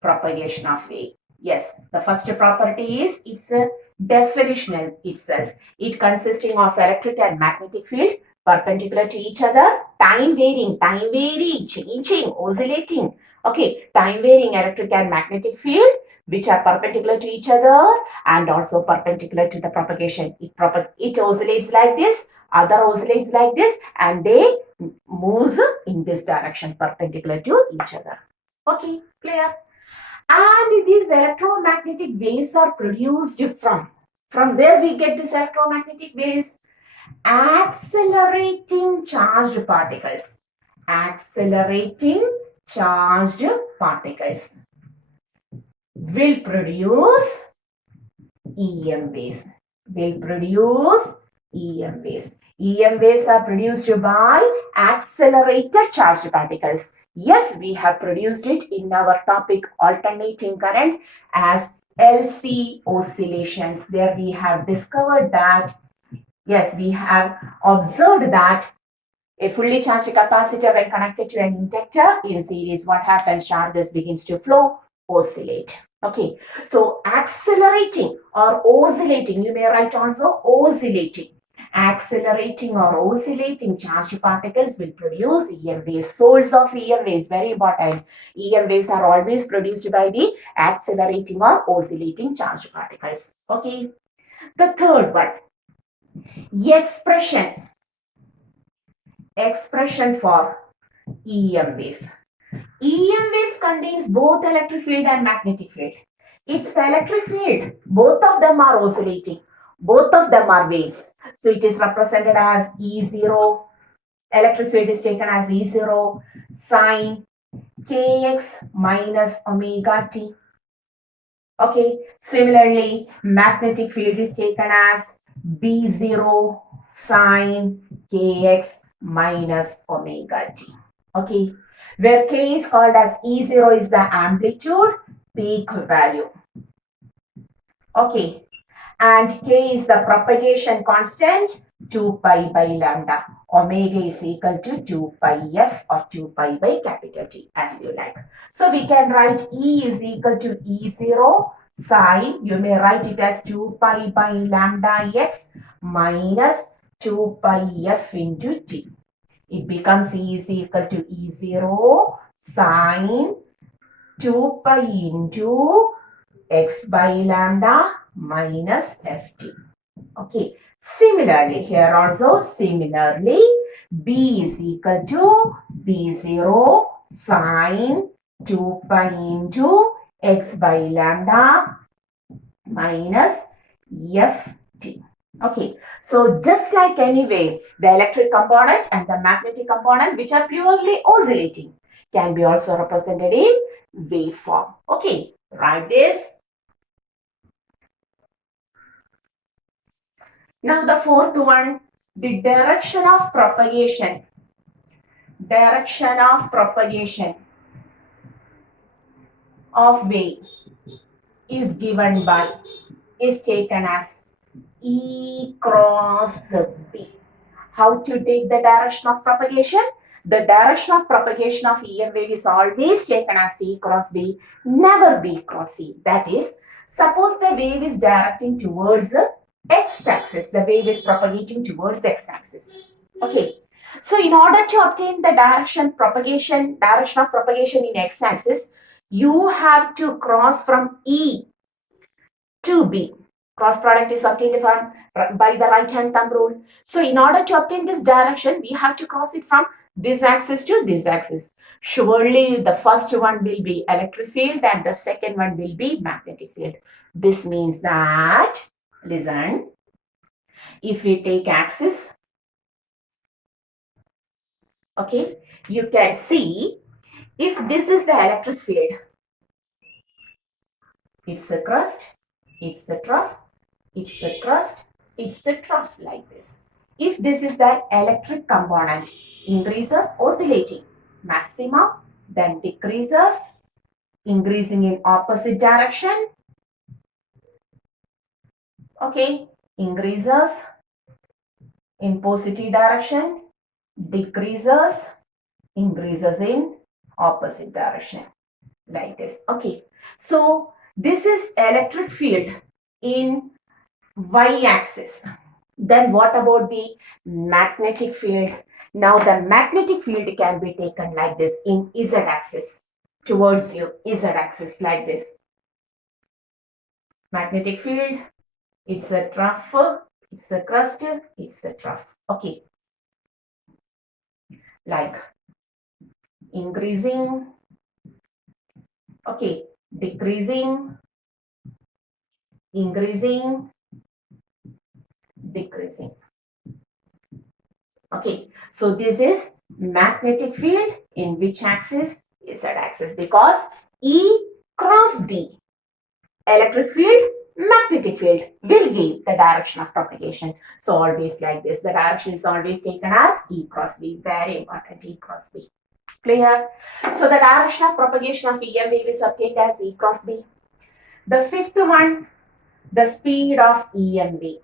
propagation of wave. Yes, the first property is it's a definitional itself. It consisting of electric and magnetic field perpendicular to each other, time varying, changing, oscillating. Okay, time varying electric and magnetic field which are perpendicular to each other and also perpendicular to the propagation. It oscillates like this, other oscillates like this, and they moves in this direction perpendicular to each other. Okay, clear? And these electromagnetic waves are produced from where we get these electromagnetic waves? Accelerating charged particles. Accelerating charged particles will produce EM waves. EM waves are produced by accelerated charged particles. Yes, we have produced it in our topic alternating current as LC oscillations. There we have discovered that, yes, we have observed that a fully charged capacitor when connected to an inductor in series, what happens? Charges begins to flow, oscillate. Okay, so accelerating or oscillating, you may write also oscillating. Accelerating or oscillating charged particles will produce EM waves. Source of EM waves, very important. EM waves are always produced by the accelerating or oscillating charged particles. Okay, the third one, expression for EM waves. EM waves contains both electric field and magnetic field. It's electric field. Both of them are oscillating. Both of them are waves. So it is represented as E0. Electric field is taken as E0 sine kx minus omega t. Okay. Similarly, magnetic field is taken as B0 sine kx minus omega t. Okay, where k is called as E0 is the amplitude peak value. Okay, and k is the propagation constant 2 pi by lambda. Omega is equal to 2 pi f or 2 pi by capital T, as you like. So we can write E is equal to E0 sine, you may write it as 2 pi by lambda x minus 2 pi f into T. It becomes E is equal to E0 sine 2 pi into x by lambda minus ft. Okay. Similarly, here also, B is equal to B0 sine 2 pi into x by lambda minus ft. Okay, so just like any wave, the electric component and the magnetic component, which are purely oscillating, can be also represented in waveform. Okay, write this. Now the fourth one, the direction of propagation. Direction of propagation of wave is given by, is taken as E cross B. How to take the direction of propagation? The direction of propagation of EM wave is always taken as E cross B, never B cross E. That is, Suppose the wave is directing towards the x-axis. The wave is propagating towards x-axis. Okay. So in order to obtain the direction of propagation in x-axis, you have to cross from E to B. Cross product is obtained by the right hand thumb rule. So in order to obtain this direction, we have to cross it from this axis to this axis. Surely the first one will be electric field and the second one will be magnetic field. This means that, listen, if we take axis, okay, you can see if this is the electric field, it's a crust, it's a trough, it's a crust, it's a trough like this. If this is the electric component, increases oscillating, maximum, then decreases, increasing in opposite direction, okay, increases in positive direction, decreases, increases in opposite direction like this. Okay, so this is electric field in y-axis. Then what about the magnetic field? Now the magnetic field can be taken like this in z-axis, towards you, z-axis like this. Magnetic field, it's a trough, it's a crust, it's a trough. Okay, like increasing, okay, decreasing, increasing, decreasing. Okay, so this is magnetic field in which axis? Z-axis, because E cross B, electric field, magnetic field will give the direction of propagation. So always like this, the direction is always taken as E cross B. Very important, E cross B. Clear? So the direction of propagation of EM wave is obtained as E cross B. The fifth one, the speed of EM wave.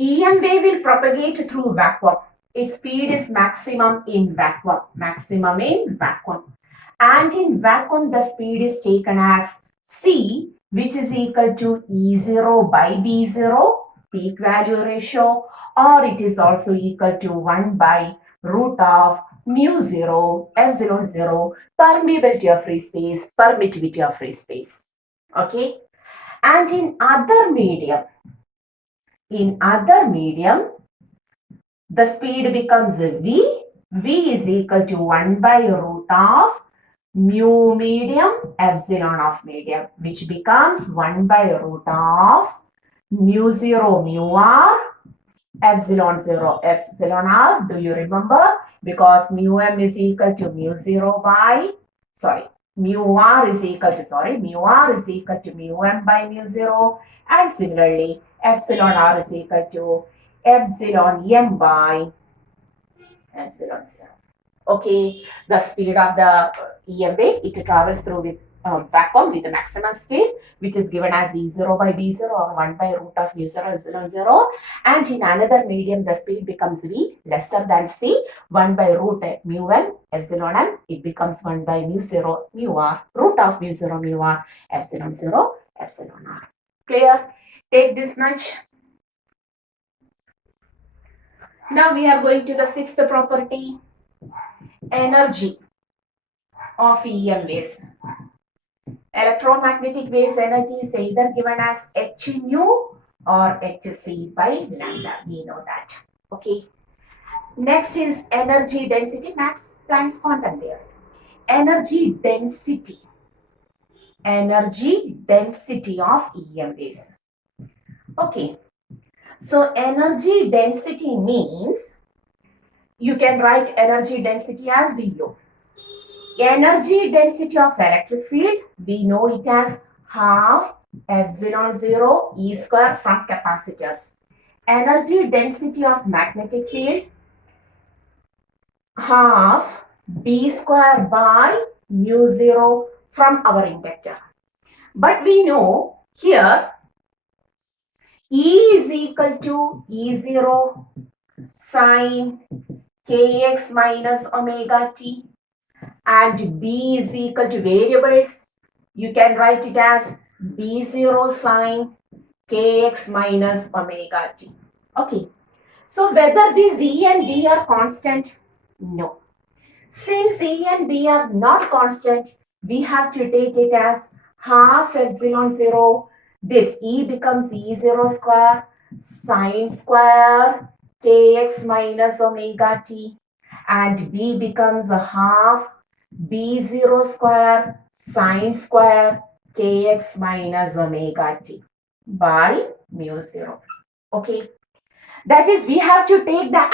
EM wave will propagate through vacuum. Its speed is maximum in vacuum. Maximum in vacuum. And in vacuum, the speed is taken as C, which is equal to E0 by B0, peak value ratio, or it is also equal to 1 by root of mu 0, epsilon 0, permeability of free space, permittivity of free space. Okay. And in other medium, the speed becomes V. V is equal to 1 by root of mu medium, epsilon of medium, which becomes 1 by root of mu 0, mu r, epsilon 0, epsilon r. Do you remember? Because mu m is equal to mu 0 by, mu r is equal to mu m by mu 0. And similarly, epsilon r is equal to epsilon m by epsilon 0. Okay, the speed of the EM wave, it travels through with vacuum with the maximum speed, which is given as E0 by B0 or 1 by root of mu 0 epsilon 0. And in another medium, the speed becomes V lesser than C, 1 by root mu m epsilon m. It becomes 1 by mu 0 mu r, root of mu 0 mu r, epsilon 0 epsilon r. Clear? Take this much. Now we are going to the sixth property, energy of EM waves. Electromagnetic waves energy is either given as h nu or hc by lambda. We know that. Okay. Next is energy density, Max Planck's quantum theory. Energy density of EM waves. Okay. So energy density means you can write energy density as 0. Energy density of electric field, we know it as half epsilon 0 E square from capacitors. Energy density of magnetic field, half B square by mu 0 from our inductor. But we know here E is equal to E0 sine kx minus omega t, and B is equal to variables You can write it as B0 sine kx minus omega t. Okay. So whether these E and B are constant? No. Since E and B are not constant, we have to take it as half epsilon 0. This E becomes E0 square sine square kx minus omega t, and B becomes a half B0 square sine square kx minus omega t by mu 0. Okay. That is, we have to take the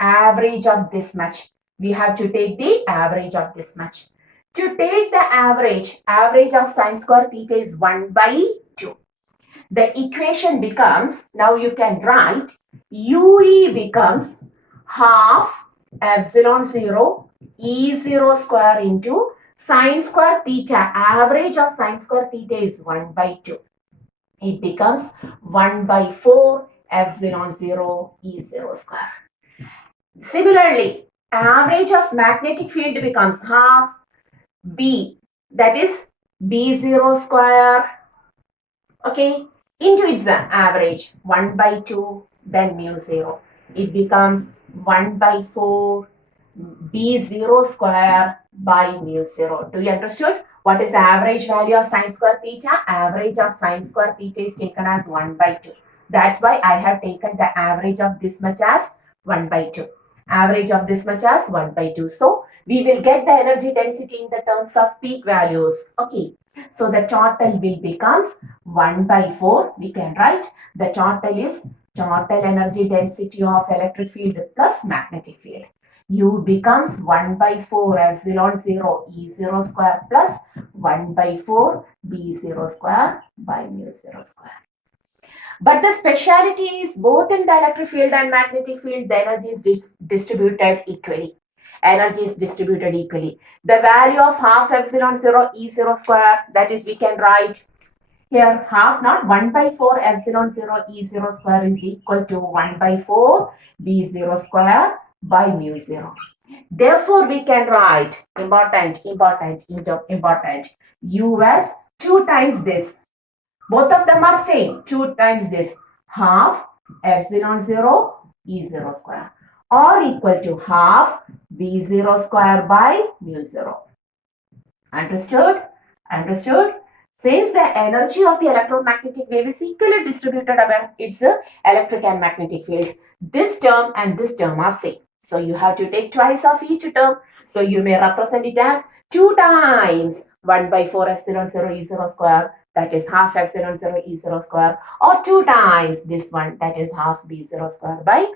average of this much. We have to take the average of this much. To take the average of sine square theta is 1 by 2. The equation becomes, now you can write, UE becomes half epsilon 0 E0 square into sine square theta. Average of sine square theta is 1 by 2. It becomes 1 by 4 epsilon 0 E0 square. Similarly, average of magnetic field becomes half B, that is B0 square, okay, into its average 1 by 2, then mu 0. It becomes 1 by 4 B0 square by mu 0. Do you understood? What is the average value of sine square theta? Average of sine square theta is taken as 1 by 2. That's why I have taken the average of this much as 1 by 2. Average of this much as 1 by 2. So, we will get the energy density in the terms of peak values. Okay. So, the total will becomes 1 by 4. We can write the total is total energy density of electric field plus magnetic field. U becomes 1 by 4 epsilon 0 E0 square plus 1 by 4 B0 square by mu 0 square. But the speciality is both in the electric field and magnetic field, the energy is distributed equally. Energy is distributed equally. The value of half epsilon 0 E0 square, that is, we can write here half, not 1 by 4 epsilon 0 E0 square is equal to 1 by 4 B0 square by mu 0. Therefore, we can write important U as 2 times this. Both of them are same, 2 times this, half epsilon 0 E0 square, or equal to half B0 square by mu 0. Understood? Understood? Since the energy of the electromagnetic wave is equally distributed among its electric and magnetic field, this term and this term are same. So you have to take twice of each term. So you may represent it as 2 times 1 by 4 epsilon 0 E0 square, that is half epsilon 0 E0 square, or 2 times this one, that is half B0 square by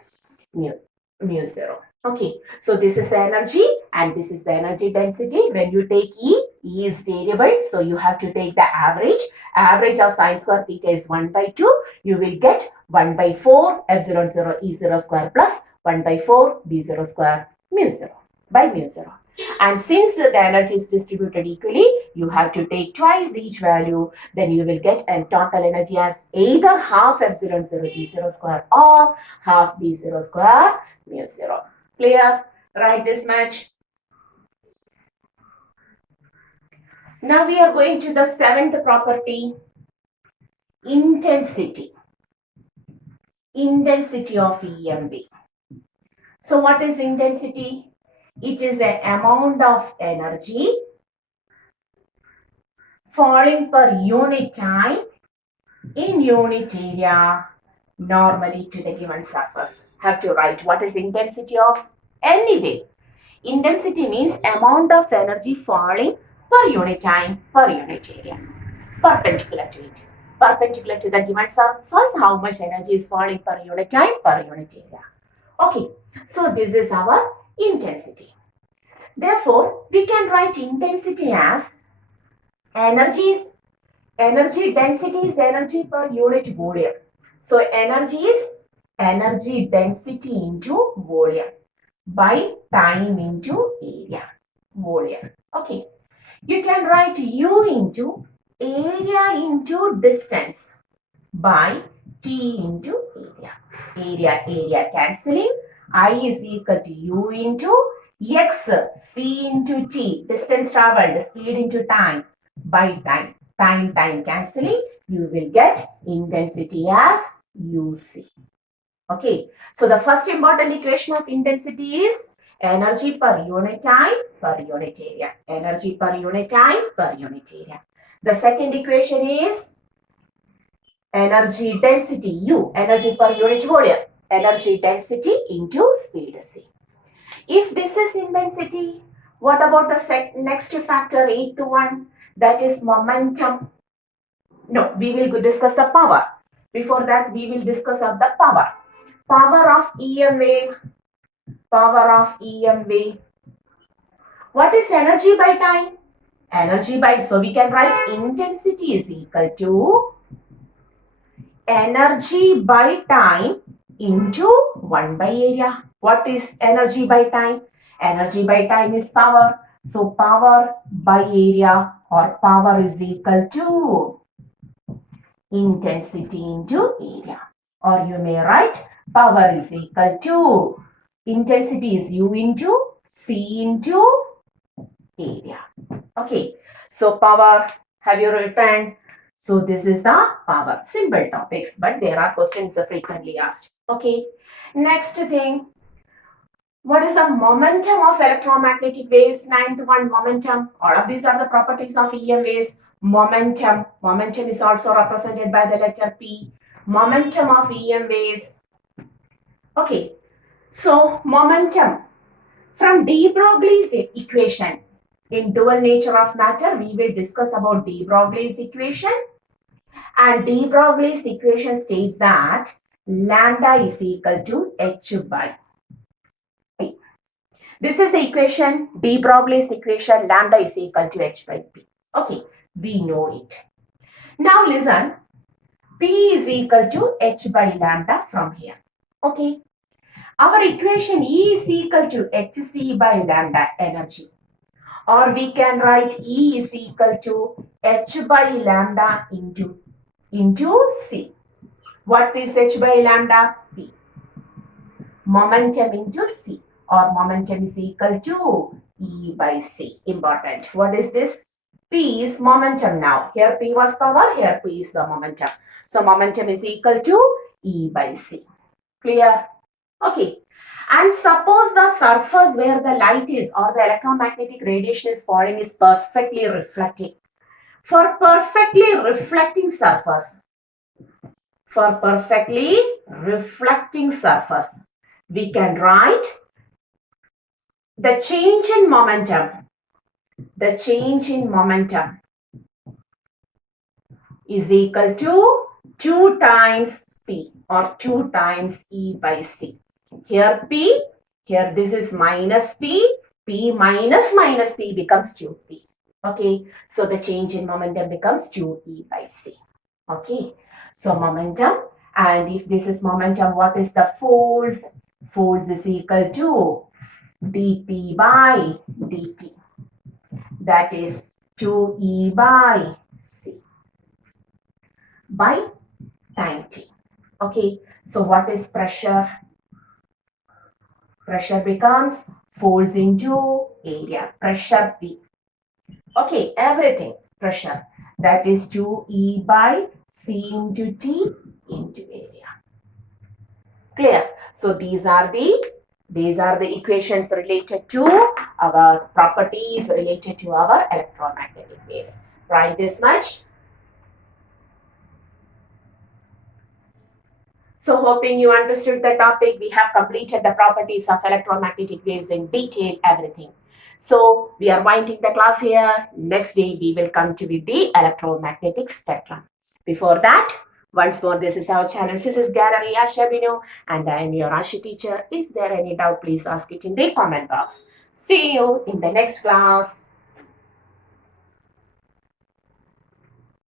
mu 0. Okay, so this is the energy and this is the energy density. When you take E is variable, so you have to take the average. Average of sine square theta is 1 by 2. You will get 1 by 4 epsilon 0 E0 square plus 1 by 4 B0 square mu 0 by mu 0. And since the energy is distributed equally, you have to take twice each value. Then you will get a total energy as either half epsilon 0 E0 square or half B0 square mu 0. Clear? Write this much. Now we are going to the 7th property, intensity. Intensity of EMB. So what is intensity? It is the amount of energy falling per unit time in unit area normally to the given surface. Have to write what is intensity of any wave. Intensity means amount of energy falling per unit time, per unit area, perpendicular to it. Perpendicular to the given surface, how much energy is falling per unit time, per unit area. Okay, so this is our intensity. Therefore, we can write intensity as energy density is energy per unit volume. So, energy is energy density into volume by time into area, volume. Okay, you can write U into area into distance by T into area. Area cancelling. I is equal to U into X, C into T, distance traveled, speed into time, by time. Time cancelling, you will get intensity as UC. Okay, so the first important equation of intensity is energy per unit time per unit area. Energy per unit time per unit area. The second equation is energy density U, energy per unit volume. Energy density into speed C. If this is intensity, what about the next factor 8 to 1? That is momentum. No, we will discuss the power. Before that, we will discuss of the power. Power of EM wave. Power of EM wave. What is energy by time? Energy by, so we can write intensity is equal to energy by time into 1 by area. What is energy by time? Energy by time is power. So power by area or power is equal to intensity into area. Or you may write power is equal to intensity is U into C into area. Okay. So power, have you written? So this is the power. Simple topics, but there are questions frequently asked. Okay. Next thing. What is the momentum of electromagnetic waves? Ninth one, momentum. All of these are the properties of EM waves. Momentum. Momentum is also represented by the letter P. Momentum of EM waves. Okay. So momentum. From de Broglie's equation, in dual nature of matter, we will discuss about de Broglie's equation. And de Broglie's equation states that lambda is equal to h by p. This is the equation, de Broglie's equation, lambda is equal to h by p. Okay, we know it. Now listen, p is equal to h by lambda from here. Okay, our equation E is equal to hc by lambda, energy. Or we can write E is equal to h by lambda into C. What is h by lambda? P. Momentum into C, or momentum is equal to E by C. Important. What is this? P is momentum now. Here P was power, here P is the momentum. So momentum is equal to E by C. Clear? Okay. And suppose the surface where the light is or the electromagnetic radiation is falling is perfectly reflecting. For perfectly reflecting surface, we can write the change in momentum. The change in momentum is equal to 2 times P or 2 times E by C. Here P, here this is minus P, P minus P becomes 2P. Okay, so the change in momentum becomes 2E by C. Okay, so momentum, and if this is momentum, what is the force? Force is equal to dP by dt. That is 2E by C by time t. Okay, so what is pressure? Pressure becomes force into area, pressure P. Okay, everything, pressure. That is 2E by C into T into area. Clear? So these are the equations related to our properties related to our electromagnetic waves. Write this much. So hoping you understood the topic, we have completed the properties of electromagnetic waves in detail, everything. So we are winding the class here. Next day we will come to the electromagnetic spectrum. Before that, once more, this is our channel Physics Gallery, Asha Binu, and I am your Asha teacher. Is there any doubt? Please ask it in the comment box. See you in the next class.